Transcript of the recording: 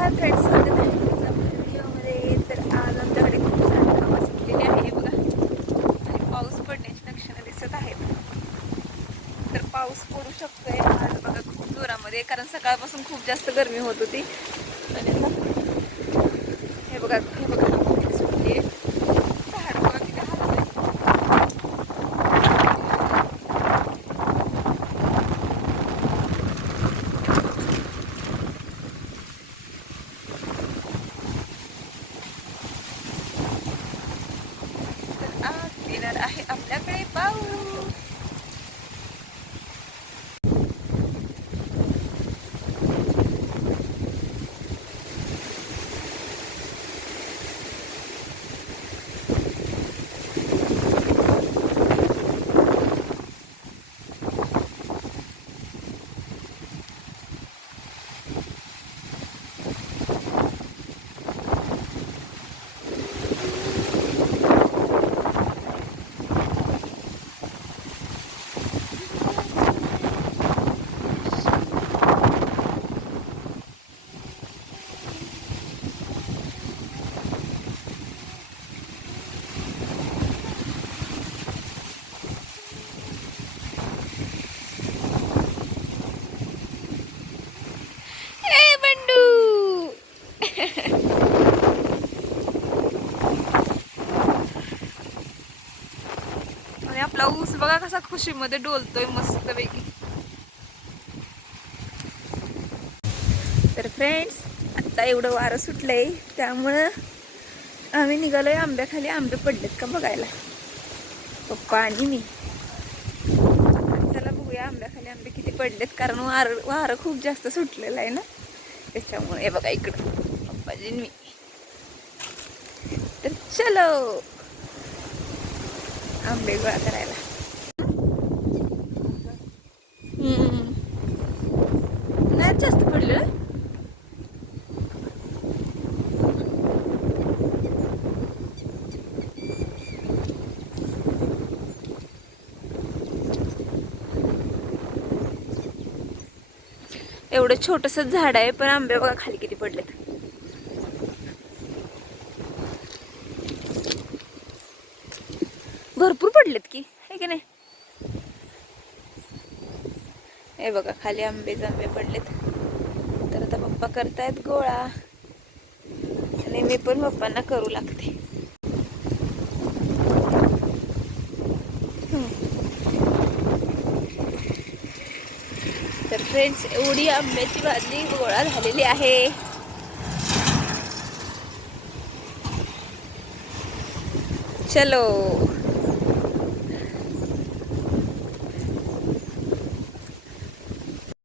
नमस्कार फ्रेंड्स, स्वागत आहे तुमचं आपल्या व्हिडिओमध्ये. तर आज आमच्याकडे खूप सारी हवा सुटलेली आहे बघा, आणि पाऊस पडण्याची लक्षणं दिसत आहेत. तर पाऊस पडू शकतोय आज बघा खूप जोरामध्ये, कारण सकाळपासून खूप जास्त गरमी होत होती. आणि हे बघा हवा किती सुटली आहे. झाड बघा किती हलतंय. तर आज येणार आहे आपल्याकडे पाऊस. ए बंडू आणि आपला ऊस बघा कसा खुशीमध्ये डोलतोय मस्त पैकी. तर फ्रेंड्स, आता एवढं वारं सुटलंय त्यामुळं आम्ही निघालोय आंब्याखाली. आंबे पडलेत का बघायला, पप्पा आणि मी. चला बघूया आंब्याखाली आंबे किती पडलेत, कारण वारं खूप जास्त सुटलेलं आहे ना, त्याच्यामुळे. हे बघा इकडं पप्पाजी मी. तर चलो आंबे गोळा करायला. नाही जास्त पडलं. एवढं छोटंसं झाड आहे, पण आंबे बघा खाली किती पडलेत. भरपूर पडलेत की, आहे की नाही. हे बघा खाली आंबे पडलेत. तर आता पप्पा करतायत गोळा, आणि मी पण पप्पांना करू लागते. तर फ्रेंड्स, एवढी आंब्याची भाजी गोळा झालेली आहे. चलो